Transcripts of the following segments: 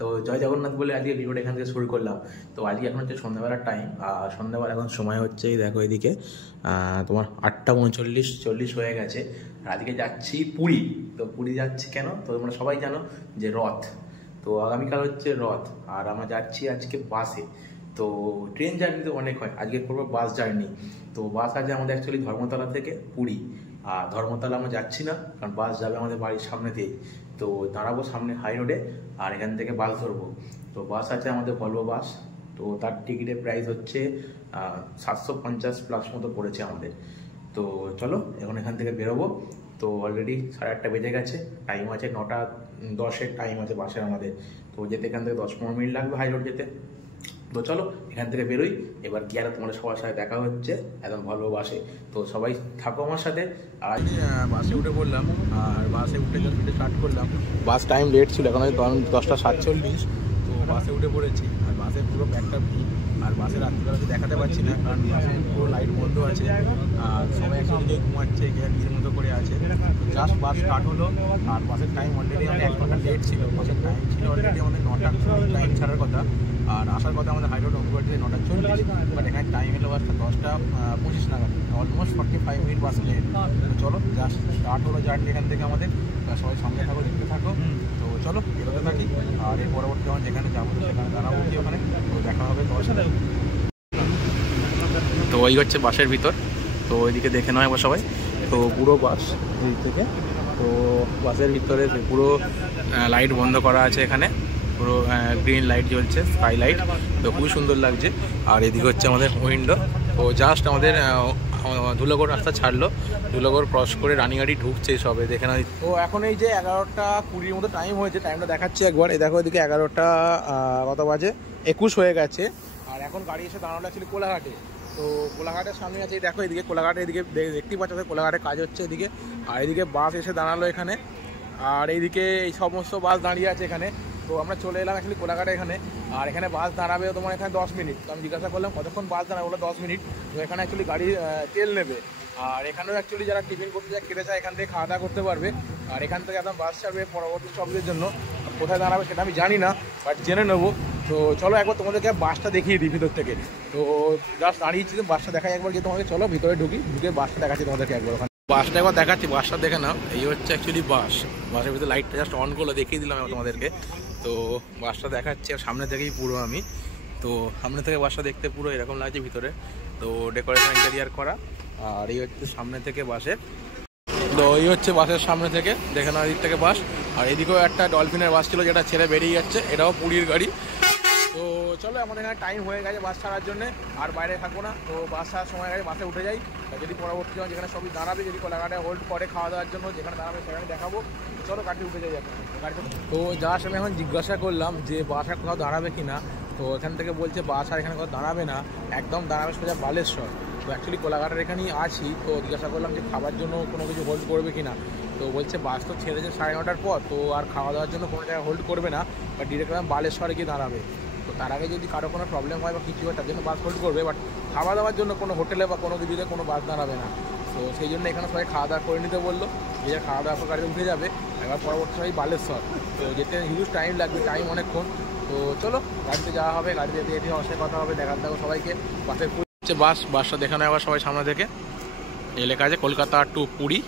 তো জয় জগন্নাথ বলে আজকে ভিডিওটা এখান থেকে শুরু করলাম। তো আজকে এখন হচ্ছে সন্ধ্যাবেলার টাইম, আর সন্ধ্যাবেলা এখন সময় হচ্ছে এই দেখো এদিকে তোমার 8:39 হয়ে গেছে। আর আজকে যাচ্ছি পুরী। তো পুরী যাচ্ছি কেন, তো তোমরা সবাই জানো যে রথ। তো আগামীকাল হচ্ছে রথ, আর আমরা যাচ্ছি আজকে বাসে। তো ট্রেন জার্নি তো অনেক হয়, আজকে করবো বাস জার্নি। তো বাস আছে আমাদের অ্যাকচুয়ালি ধর্মতলা থেকে পুরী। আর ধর্মতলা আমরা যাচ্ছি না, কারণ বাস যাবে আমাদের বাড়ির সামনে দিয়ে। তো দাঁড়াবো সামনে হাই রোডে, আর এখান থেকে বাস ধরবো। তো বাস আছে আমাদের ভলভো বাস। তো তার টিকিটের প্রাইস হচ্ছে 750+ মতো পড়েছে আমাদের। তো চলো এখন এখান থেকে বেরোবো। তো অলরেডি 8:30 বেজে গেছে, টাইম আছে 9:10 টাইম আছে বাসের আমাদের। তো যেতে এখান থেকে 10-15 মিনিট লাগবে হাই রোড যেতে। তো চলো এখান থেকে বেরোই। এবার কি আর তোমাদের সবার সাথে দেখা হচ্ছে একদম ভালো বাসে। তো সবাই থাকো আমার সাথে। আজ বাসে উঠে পড়লাম, আর বাসে উঠে স্টার্ট করলাম। বাস টাইম লেট ছিল, এখন 10:47। তো বাসে উঠে পড়েছি, আর বাসে পুরো একটা ভিড়। আর বাসে রাত্রিবেলা দেখাতে পারছি না, কারণ বাসে পুরো লাইট বন্ধ আছে। আর সবাই একসাথে ঘুমাচ্ছে, কে নিজের মতো করে আছে। জাস্ট বাস স্টার্ট হলো, আর বাসের টাইম অলরেডি আমাদের 1 ঘন্টা লেট ছিল। বাসের টাইম ছিল অলরেডি আমাদের 9টা টাইম ছাড়ার কথা, আর আসার কথা আমাদের হাই রোড অঙ্কুয়াটি 9:40। বাট এখানে টাইম এলো বাসটা 10:25 নাগাদ, অলমোস্ট 45 মিনিট বাস লেট। চলো জাস্ট স্টার্ট হলো জার্নি এখান থেকে আমাদের। সবাই সঙ্গে থাকো, দেখতে থাকো। তো চলো এগোতে থাকি, আর এর পরবর্তী আমার যেখানে যাবো সেখানে দাঁড়াবো কি ওখানে। তো দেখা হবে তোমার সাথে। তো ওই হচ্ছে বাসের ভিতর। তো ওইদিকে দেখে নেওয়া হবে সবাই। তো পুরো বাস দিক থেকে, তো বাসের ভিতরে পুরো লাইট বন্ধ করা আছে এখানে, পুরো গ্রিন লাইট জ্বলছে, স্কাই লাইট। তো খুবই সুন্দর লাগছে। আর এদিকে হচ্ছে আমাদের উইন্ডো। তো জাস্ট আমাদের ধুলাগড় রাস্তা ছাড়লো, ধুলাগড় ক্রস করে রানিগাড়ি ঢুকছে সবে, দেখে না। তো এখন এই যে 11:20 মতো টাইম হয়েছে, টাইমটা দেখাচ্ছি একবার। এই দেখো এদিকে 11টা কত বাজে 21 হয়ে গেছে। আর এখন গাড়ি এসে দাঁড়ানো অ্যাকচুয়ালি কোলাঘাটে। তো কোলাঘাটের সামনে আছে, দেখো এদিকে কোলাঘাটে, এদিকে দেখতেই পাচ্ছ কোলাঘাটে কাজ হচ্ছে এদিকে। আর এদিকে বাস এসে দাঁড়ালো এখানে, আর এইদিকে এই সমস্ত বাস দাঁড়িয়ে আছে এখানে। তো আমরা চলে এলাম অ্যাকচুয়ালি কোলাঘাটে এখানে। আর এখানে বাস দাঁড়াবে তোমার এখানে 10 মিনিট। তো আমি জিজ্ঞাসা করলাম কতক্ষণ বাস দাঁড়াবে, বলে 10 মিনিট। তো এখানে অ্যাকচুয়ালি গাড়ি তেল নেবে। আর এখানেও অ্যাকচুয়ালি যারা টিফিন করতে যায়, খেতে চায়, এখান থেকে খাওয়া দাওয়া করতে পারবে। আর এখান থেকে একদম বাস ছাড়বে পরবর্তী স্টপেজের জন্য। কোথায় দাঁড়াবে সেটা আমি জানি না, বাট জেনে নেবো। তো চলো একবার তোমাদেরকে বাসটা দেখিয়ে দিই ভিতর থেকে। তো জাস্ট দাঁড়িয়েছি, বাসটা দেখাই একবার গিয়ে তোমাকে। চলো ভিতরে ঢুকে বাসটা দেখাচ্ছি তোমাদেরকে একবার। ওখানে বাসটা একবার দেখাচ্ছি, বাসটা দেখে নাও। এই হচ্ছে অ্যাকচুয়ালি বাস। বাসের ভিতরে লাইটটা জাস্ট অন করলে দেখিয়ে দিলাম তোমাদেরকে। তো বাসটা দেখাচ্ছি, আর সামনে থেকেই পুরো আমি। তো সামনে থেকে বাসটা দেখতে পুরো এরকম লাগছে ভিতরে। তো ডেকোরেশন ইন্টেরিয়ার করা। আর এই হচ্ছে সামনে থেকে বাসের। তো এই হচ্ছে বাসের সামনে থেকে দেখে নাও এদিক থেকে বাস। আর এদিকেও একটা ডলফিনের বাস ছিল, যেটা ছেড়ে বেরিয়ে যাচ্ছে, এটাও পুরীর গাড়ি। তো চলো আমাদের এখানে টাইম হয়ে গেছে বাস ছাড়ার জন্য, আর বাইরে থাকবো না। তো বাস ছাড়ার সময় গেছে, বাসে উঠে যাই। যদি পরবর্তী যেখানে সবই দাঁড়াবে, যদি কোলাঘাটে হোল্ড করে খাওয়া দাওয়ার জন্য যেখানে দাঁড়াবে সেখানে দেখাবো। চলো গাড়ি উঠে যাই এখন গাড়িতে। তো জাস্ট আমি এখন জিজ্ঞাসা করলাম যে বাস আর কোথাও দাঁড়াবে কি না। তো এখান থেকে বলছে বাস আর এখানে কোথাও দাঁড়াবে না, একদম দাঁড়াবে সোজা বালেশ্বর। তো অ্যাকচুয়ালি কোলাঘাটের এখানেই আছি। তো জিজ্ঞাসা করলাম যে খাবার জন্য কোনো কিছু হোল্ড করবে কি না। তো বলছে বাস তো ছেড়েছে 9:30 পর, তো আর খাওয়া দাওয়ার জন্য কোনো জায়গায় হোল্ড করবে না, বা ডিরেক্ট বালেশ্বরে গিয়ে দাঁড়াবে। তো তার আগে যদি কারো কোনো প্রবলেম হয় বা কিছু হয়, তার জন্য বাস হোল্ড করবে, বাট খাওয়া দাওয়ার জন্য কোনো হোটেলে বা কোনো কিছুতে কোনো বাস দাঁড়াবে না। তো সেই জন্য এখানে সবাই খাওয়া দাওয়া করে নিতে বললো। যে খাওয়া দাওয়া করে গাড়িতে উঠে যাবে। এবার পরবর্তী সবাই বালেশ্বর। তো যেতে হিউজ টাইম লাগবে, টাইম অনেকক্ষণ। তো চলো গাড়িতে যাওয়া হবে, গাড়িতে যেতে অবশ্যই কথা হবে, দেখার থাকো সবাইকে। বাসের হচ্ছে বাসটা দেখানো আবার সবাই সামনে থেকে। এই লেখা আছে কলকাতা টু পুরী।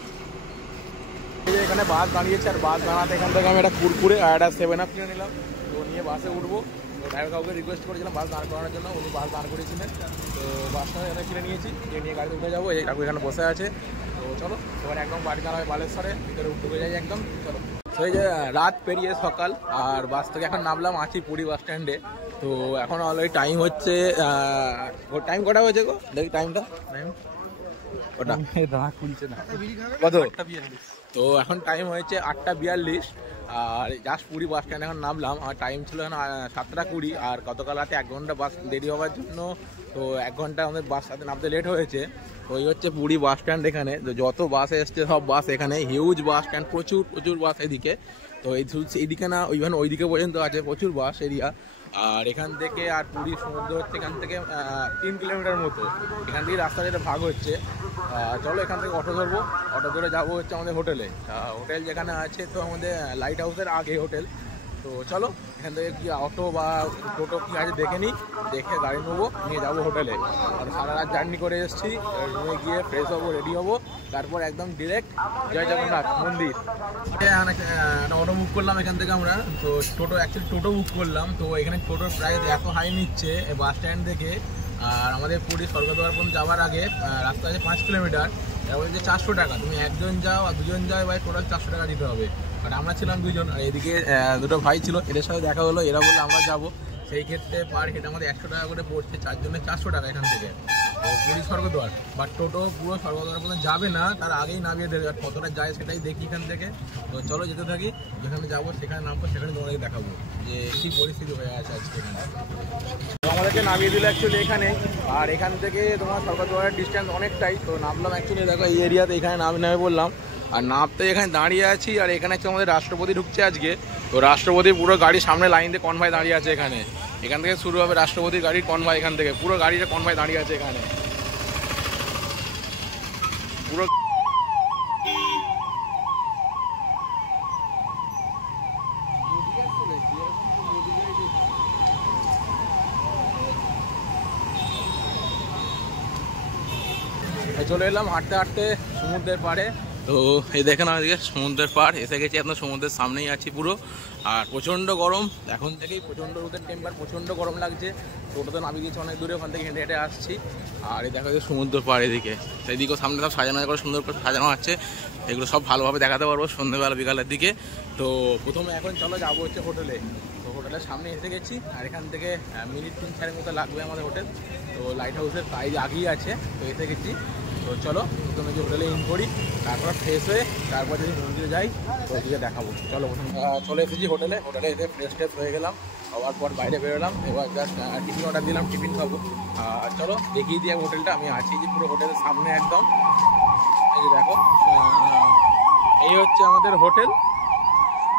এখানে বাস দাঁড়িয়েছে, আর বাস দাঁড়াতে এখান থেকে আমি একটা কুরকুরে আর একটা 7-আপ কিনে নিলাম। তো নিয়ে বাসে উঠবো। তো ড্রাইভার কাউকে রিকোয়েস্ট করেছিলাম বাস দাঁড় করানোর জন্য, উনি বাস দাঁড় করেছিলেন। তো বাসটা এখানে কিনে নিয়েছি, নিয়ে গাড়িতে উঠে যাবো। এই কাকু এখানে বসে আছে। তো চলো এবার একদম বাড়ি দাঁড়াবে বালেশ্বরে, ভিতরে ঢুকে যাই একদম। চলো। তো এই যে রাত পেরিয়ে সকাল, আর বাস থেকে এখন নামলাম, আছি পুরী বাস স্ট্যান্ডে। তো এখন অলরেডি টাইম হচ্ছে টাইম কটা হয়েছে গো, দেখি টাইমটা। ওটা খুলছে না কত। তো এখন টাইম হয়েছে 8:42। আর জাস্ট পুরী বাস স্ট্যান্ড এখন নামলাম। আমার টাইম ছিল এখন 7:20। আর গতকাল রাতে 1 ঘন্টা বাস দেরি হওয়ার জন্য, তো 1 ঘন্টা আমাদের বাস সাথে নামতে লেট হয়েছে। ওই হচ্ছে পুরী বাস স্ট্যান্ড। এখানে যত বাস এসছে সব বাস এখানে, হিউজ বাস স্ট্যান্ড, প্রচুর বাস এদিকে। তো এইদিকে না ইভেন ওইদিকে পর্যন্ত আছে প্রচুর বাস এরিয়া। আর এখান থেকে আর পুরী সমুদ্র হচ্ছে এখান থেকে 3 কিলোমিটার মতো। এখান থেকে রাস্তা যেটা ভাগ হচ্ছে। চলো এখান থেকে অটো ধরবো, অটো ধরে যাবো হচ্ছে আমাদের হোটেলে। হোটেল যেখানে আছে, তো আমাদের লাইট হাউসের আগে হোটেল। তো চলো এখান থেকে কি অটো বা টোটো কি আছে দেখে নিই, দেখে গাড়ি নেবো, নিয়ে যাবো হোটেলে। আর সারা রাত জার্নি করে এসেছি, রুমে গিয়ে ফ্রেশ হবো, রেডি হবো, তারপর একদম ডিরেক্ট জয় জগন্নাথ মন্দির। একটা অটো বুক করলাম এখান থেকে আমরা, তো টোটো অ্যাকচুয়ালি টোটো বুক করলাম। তো এখানে টোটোর প্রাইস এত হাই নিচ্ছে বাস স্ট্যান্ড থেকে, আর আমাদের পুরী স্বর্গদ্বার পর্যন্ত যাওয়ার আগে রাস্তা আছে 5 কিলোমিটার, এবার যে 400 টাকা, তুমি একজন যাও আর দুজন যাও ভাই, টোটাল 400 টাকা দিতে হবে। আর আমরা ছিলাম দুজন, আর এদিকে দুটো ভাই ছিল, এদের সাথে দেখা হলো, এরা বললো আমরা যাবো। সেই ক্ষেত্রে পার হেড আমাদের 100 টাকা করে পড়ছে, 4 জনের 400 টাকা এখান থেকে। তো পুরী স্বর্গদ্বার বা টোটো পুরো স্বর্গদ্বার পর্যন্ত যাবে না, তার আগেই নামিয়ে দেবে। আর কতটা যায় সেটাই দেখি এখান থেকে। তো চলো যেতে থাকি, যেখানে যাবো সেখানে নামবো, সেখানে তোমাদেরকে দেখাবো যে কী পরিস্থিতি হয়ে আছে আজকে এখানে। আমাদেরকে নামিয়ে দিল অ্যাকচুয়ালি এখানে, আর এখান থেকে তোমার স্বর্গদ্বারের ডিস্টেন্স অনেকটাই। তো নামলাম অ্যাকচুয়ালি, দেখো এই এরিয়াতে এখানে নামে বললাম, আর নামতে এখানে দাঁড়িয়ে আছি। আর এখানে হচ্ছে আমাদের রাষ্ট্রপতি ঢুকছে আজকে। তো রাষ্ট্রপতি পুরো গাড়ির সামনে লাইন দিয়ে কনভয় দাঁড়িয়ে আছে এখানে, এখান থেকে শুরু হবে রাষ্ট্রপতির গাড়ির কনভয়। এখান থেকে পুরো গাড়িটা কনভয় দাঁড়িয়ে আছে এখানে পুরো। চলে এলাম হাঁটতে হাঁটতে সমুদ্রের পাড়ে। তো এই দেখেন আমাদেরকে সমুদ্রের পাড় এসে গেছি, আপনার সমুদ্রের সামনেই আছি পুরো। আর প্রচণ্ড গরম, এখন থেকেই প্রচণ্ড রোদের টেম্পার, প্রচণ্ড গরম লাগছে। টোটোতে নামিয়ে দিয়েছি অনেক দূরে, ওখান থেকে হেঁটে হেঁটে আসছি। আর এই দেখা যাচ্ছে সমুদ্রের পাড় এদিকে, সেদিকেও সামনে সব সাজানো করে, সুন্দর করে সাজানো আছে। এগুলো সব ভালোভাবে দেখাতে পারবো সন্ধ্যেবেলা বিকালের দিকে। তো প্রথমে এখন চলো যাবো হচ্ছে হোটেলে। তো হোটেলের সামনে এসে গেছি, আর এখান থেকে মিনিট 3-4 মতো লাগবে আমাদের হোটেল। তো লাইট হাউসের প্রাইস আগেই আছে, তো এসে গেছি। তো চলো প্রথমে যে হোটেলে ইন করি, তারপর ফ্রেশ হয়ে তারপর যদি মন্দিরে যাই তো ওদিকে দেখাবো। চলো প্রথম চলে এসেছি হোটেলে এসে ফ্রেশ ট্রেশ হয়ে গেলাম, হওয়ার পর বাইরে বেরোলাম। এবার জাস্ট টিফিন অর্ডার দিলাম, টিফিন খাবো। আর চলো দেখিয়ে দিই হোটেলটা, আমি আছি যে পুরো হোটেলের সামনে একদম। এই যে দেখো, এই হচ্ছে আমাদের হোটেল,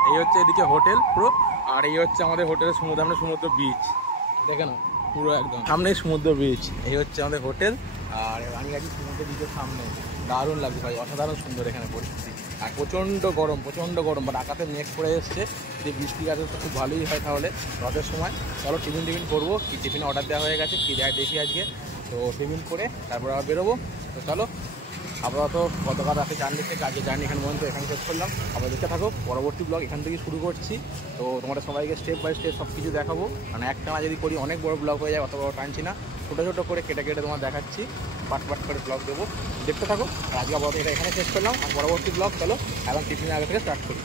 এই হচ্ছে এদিকে হোটেল পুরো। আর এই হচ্ছে আমাদের হোটেলের সমুদ্র বিচ, দেখে না পুরো একদম সামনেই সমুদ্র বিচ। এই হচ্ছে আমাদের হোটেল, আর আমি আছি সমুদ্র বিচের সামনে। দারুণ লাগছে ভাই, অসাধারণ সুন্দর এখানে পরিস্থিতি। আর প্রচণ্ড গরম, বাট আকাশে মেঘ পড়ে এসছে। যদি বৃষ্টি আসে তো খুব ভালোই হয় তাহলে রথের সময়। চলো টিফিন করবো, কি টিফিনে অর্ডার দেওয়া হয়ে গেছে, কী দেয় দেখি আজকে। তো টিফিন করে তারপর আবার বেরোবো। তো চলো আপাতত গতকাল রাতে জার্নি থেকে আজকে জার্নি এখানে পর্যন্ত এখানে শেষ করলাম। আবার দেখতে থাকো, পরবর্তী ব্লগ এখান থেকে শুরু করছি। তো তোমাদের সবাইকে স্টেপ বাই স্টেপ সব কিছু দেখাবো, মানে একটা না যদি করি অনেক বড় ব্লগ হয়ে যায়, অত বড় টানছি না, ছোটো ছোটো করে কেটে তোমার দেখাচ্ছি, পাট করে ব্লগ দেবো, দেখতে থাকো। আর আজকে আপাতত এটা এখানে শেষ করলাম, আর পরবর্তী ব্লগ চলো এখন টিফিনের আগে থেকে স্টার্ট করি।